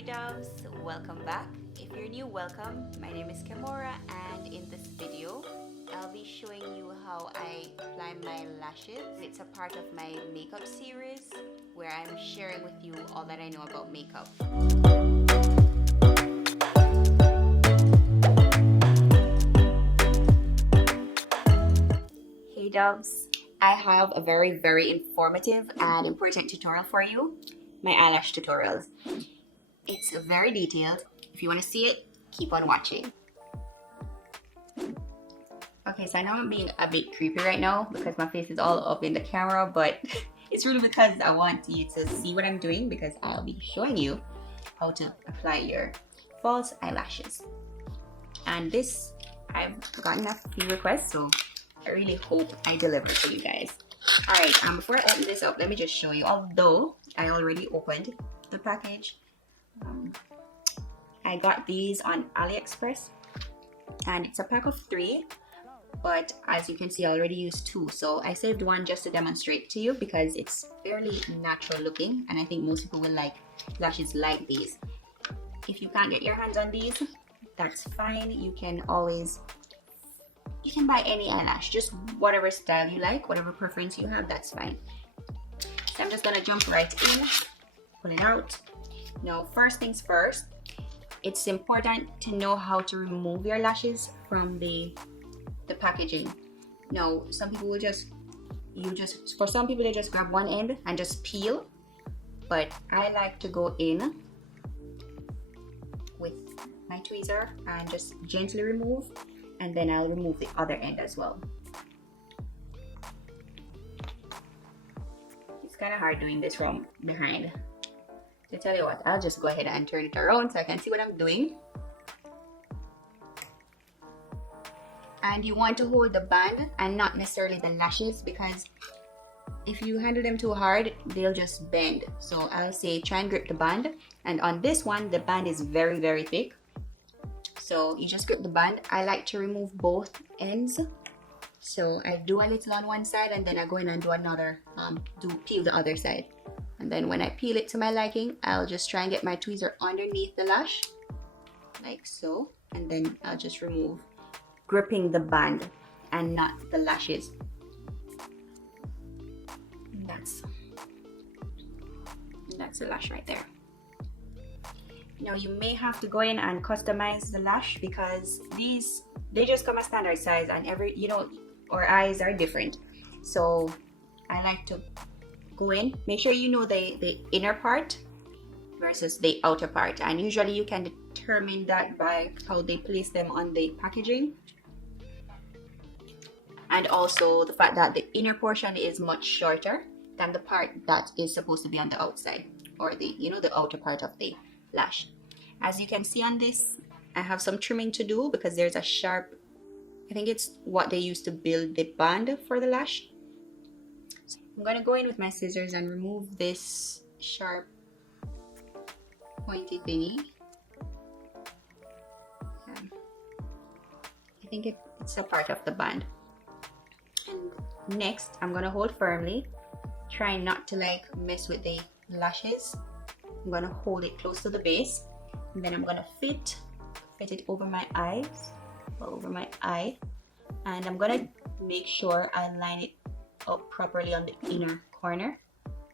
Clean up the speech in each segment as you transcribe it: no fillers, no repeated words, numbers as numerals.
Hey Doves, welcome back. If you're new, welcome. My name is Kemora, and in this video I'll be showing you how I apply my lashes. It's a part of my makeup series where I'm sharing with you all that I know about makeup. Hey Doves, I have a very informative and important tutorial for you. My eyelash tutorials. It's very detailed. If you want to see it, keep on watching. Okay, so I know I'm being a bit creepy right now because my face is all up in the camera, but it's really because I want you to see what I'm doing, because I'll be showing you how to apply your false eyelashes. And this, I've gotten a few requests, so I really hope I deliver for you guys. Alright, before I open this up, let me just show you. Although I already opened the package, I got these on AliExpress, and it's a pack of 3, but as you can see I already used 2, so I saved one just to demonstrate to you because it's fairly natural looking, and I think most people will like lashes like these. If you can't get your hands on these, that's fine. You can buy any eyelash, just whatever style you like, whatever preference you have, that's fine. So I'm just gonna jump right in, pull it out. Now, first things first, it's important to know how to remove your lashes from the packaging. Now, some people will for some people they just grab one end and just peel, but I like to go in with my tweezer and just gently remove, and then I'll remove the other end as well. It's kind of hard doing this from behind. To tell you what, I'll just go ahead and turn it around so I can see what I'm doing. And you want to hold the band and not necessarily the lashes, because if you handle them too hard, they'll just bend. So I'll say try and grip the band, and on this one the band is very thick, so you just grip the band. I like to remove both ends, so I do a little on one side and then I go in and do another, peel the other side. And then when I peel it to my liking, I'll just try and get my tweezer underneath the lash, like so. And then I'll just remove, gripping the band and not the lashes. And that's the lash right there. Now you may have to go in and customize the lash, because they just come a standard size, and our eyes are different. So I like to go in, make sure you know the inner part versus the outer part, and usually you can determine that by how they place them on the packaging, and also the fact that the inner portion is much shorter than the part that is supposed to be on the outside, or the outer part of the lash. As you can see on this, I have some trimming to do because there's a sharp, I think it's what they use to build the band for the lash. I'm gonna go in with my scissors and remove this sharp pointy thingy. I think it's a part of the band. And next, I'm gonna hold firmly, try not to mess with the lashes. I'm gonna hold it close to the base, and then I'm gonna fit it over my eyes, or over my eye, and I'm gonna make sure I line it up properly on the inner corner,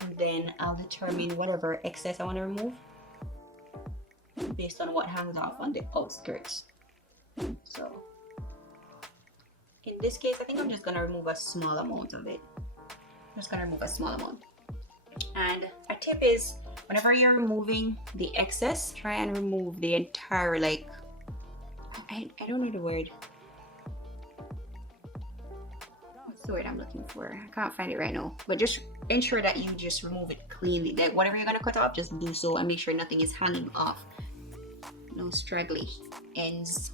and then I'll determine whatever excess I want to remove based on what hangs off on the outskirts. So in this case, I think I'm just gonna remove a small amount of it. I'm just gonna remove a small amount. And a tip is, whenever you're removing the excess, try and remove the entire, I don't know the word. What's the word I'm looking for? I can't find it right now. But just ensure that you just remove it cleanly. Like whatever you're gonna cut off, just do so and make sure nothing is hanging off. No straggly ends.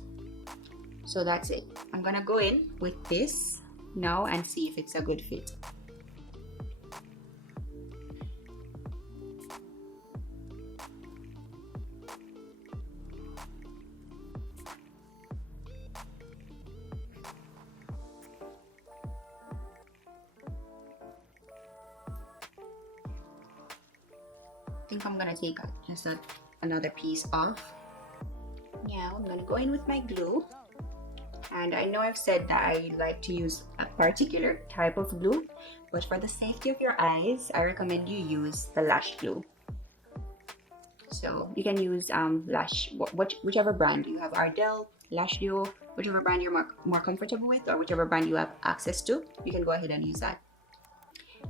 So that's it. I'm gonna go in with this now and see if it's a good fit. I think I'm gonna take just a another piece off. Now I'm gonna go in with my glue. And I know I've said that I like to use a particular type of glue, but for the safety of your eyes, I recommend you use the lash glue. So you can use lash, whichever brand you have, Ardell, Lash Duo, whichever brand you're more comfortable with, or whichever brand you have access to, you can go ahead and use that.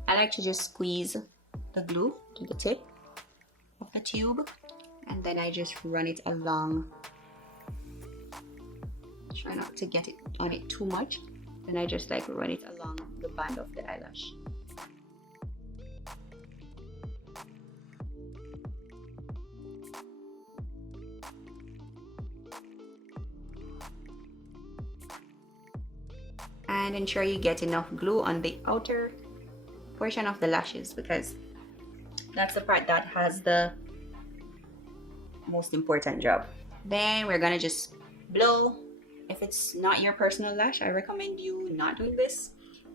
I like to just squeeze the glue to the tip of the tube, and then I just run it along. Try not to get it on it too much. Then I just like run it along the band of the eyelash. And ensure you get enough glue on the outer portion of the lashes, because that's the part that has the most important job. Then we're gonna just blow. If it's not your personal lash, I recommend you not doing this,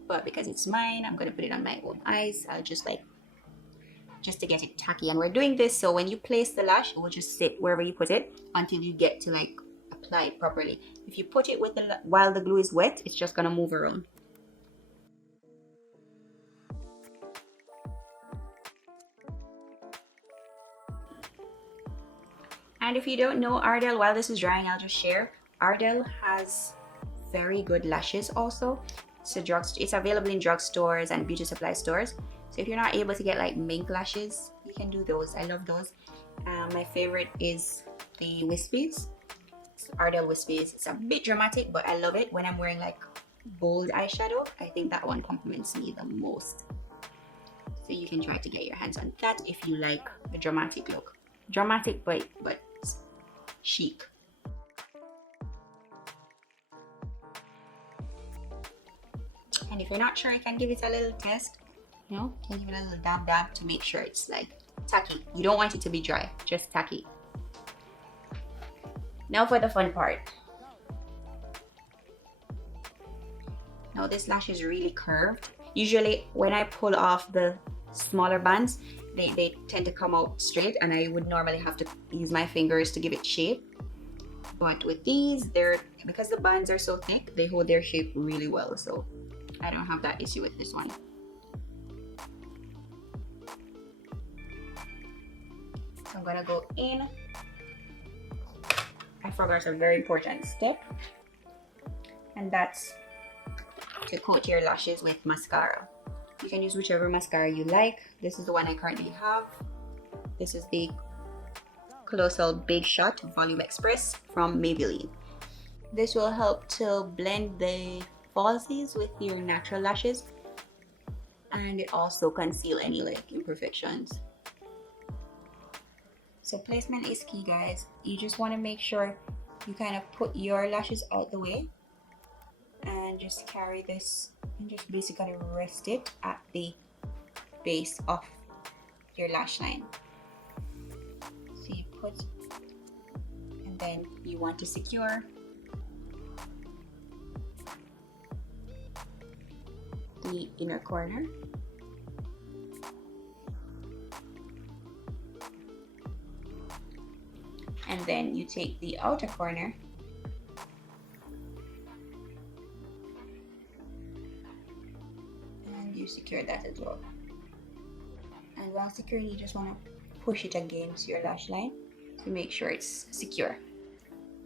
but because it's mine, I'm gonna put it on my own eyes. I'll just to get it tacky. And we're doing this so when you place the lash, it will just sit wherever you put it until you get to like apply it properly. If you put it with while the glue is wet, it's just gonna move around. And if you don't know Ardell, while this is drying, I'll just share. Ardell has very good lashes also. It's available in drugstores and beauty supply stores. So if you're not able to get like mink lashes, you can do those. I love those. My favorite is the Wispies. It's Ardell Wispies. It's a bit dramatic, but I love it when I'm wearing like bold eyeshadow. I think that one compliments me the most. So you can try to get your hands on that if you like the dramatic look. Dramatic, but chic. And if you're not sure, you can give it a little test. You know, you can give it a little dab to make sure it's like tacky. You don't want it to be dry, just tacky. Now for the fun part. Now this lash is really curved. Usually when I pull off the smaller bands, they tend to come out straight, and I would normally have to use my fingers to give it shape. But with these, because the bands are so thick, they hold their shape really well. So I don't have that issue with this one. So I'm gonna go in. I forgot a very important step, and that's to coat your lashes with mascara. You can use whichever mascara you like. This is the one I currently have. This is the Colossal Big Shot Volume Express from Maybelline. This will help to blend the falsies with your natural lashes, and it also conceal any like imperfections. So placement is key, guys. You just want to make sure you kind of put your lashes out the way and just carry this and just basically rest it at the base of your lash line. So you put, and then you want to secure the inner corner. And then you take the outer corner and you secure that as well. And while securing, you just want to push it against your lash line to make sure it's secure.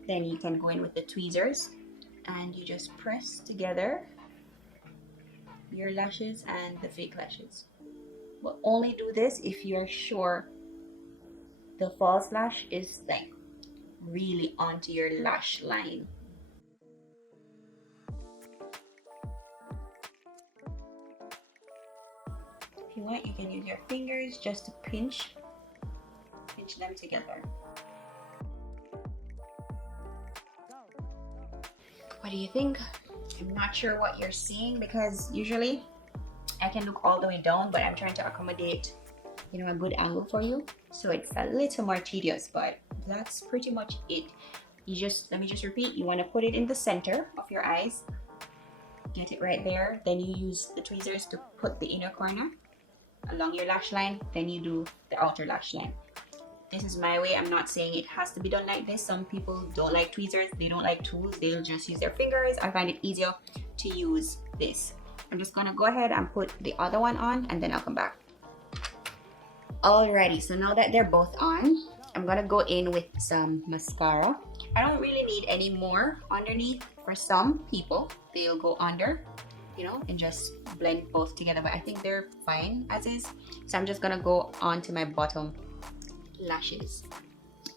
Then you can go in with the tweezers and you just press together your lashes and the fake lashes. But only do this if you're sure the false lash is like really onto your lash line. If you want, you can use your fingers just to pinch them together. What do you think? I'm not sure what you're seeing, because usually I can look all the way down, but I'm trying to accommodate, you know, a good angle for you, so it's a little more tedious, but that's pretty much it. Let me just repeat, you want to put it in the center of your eyes, get it right there, then you use the tweezers to put the inner corner along your lash line, then you do the outer lash line. This is my way. I'm not saying it has to be done like this. Some people don't like tweezers, they don't like tools, they'll just use their fingers. I find it easier to use this. I'm just gonna go ahead and put the other one on, and then I'll come back. Alrighty, so now that they're both on, I'm gonna go in with some mascara. I don't really need any more underneath. For some people, they'll go under, you know, and just blend both together, but I think they're fine as is. So I'm just gonna go onto my bottom lashes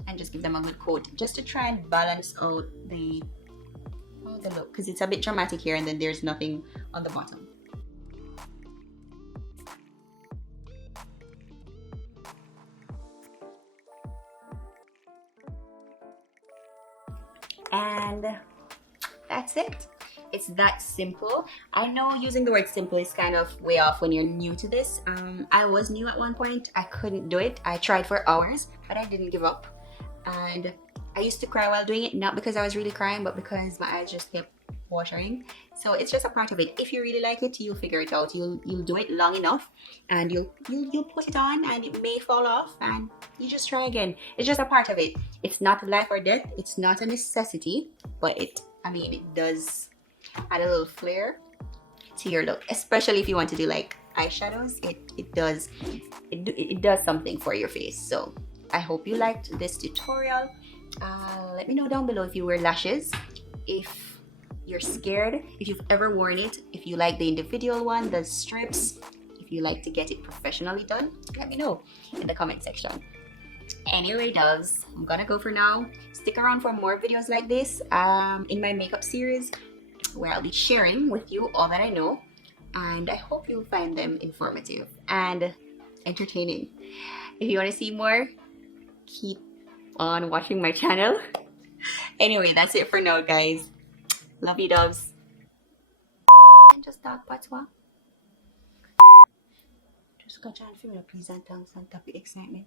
and just give them a good coat, just to try and balance out the look, because it's a bit dramatic here and then there's nothing on the bottom. And that's it. It's that simple. I know using the word simple is kind of way off when you're new to this. I was new at one point. I couldn't do it. I tried for hours, but I didn't give up. And I used to cry while doing it, not because I was really crying, but because my eyes just kept watering. So it's just a part of it. If you really like it, you'll figure it out. You'll do it long enough, and you'll put it on, and it may fall off, and you just try again. It's just a part of it. It's not life or death. It's not a necessity, but it does add a little flair to your look, especially if you want to do like eyeshadows. It does something for your face. So I hope you liked this tutorial. Let me know down below if you wear lashes, if you're scared, if you've ever worn it, if you like the individual one, the strips, if you like to get it professionally done. Let me know in the comment section. Anyway, doves, I'm gonna go for now. Stick around for more videos like this in my makeup series, where I'll be sharing with you all that I know, and I hope you'll find them informative and entertaining. If you want to see more, keep on watching my channel. Anyway, that's it for now, guys. Love you, doves. And just talk patois. Just catch on for me, please, and thanks and happy excitement.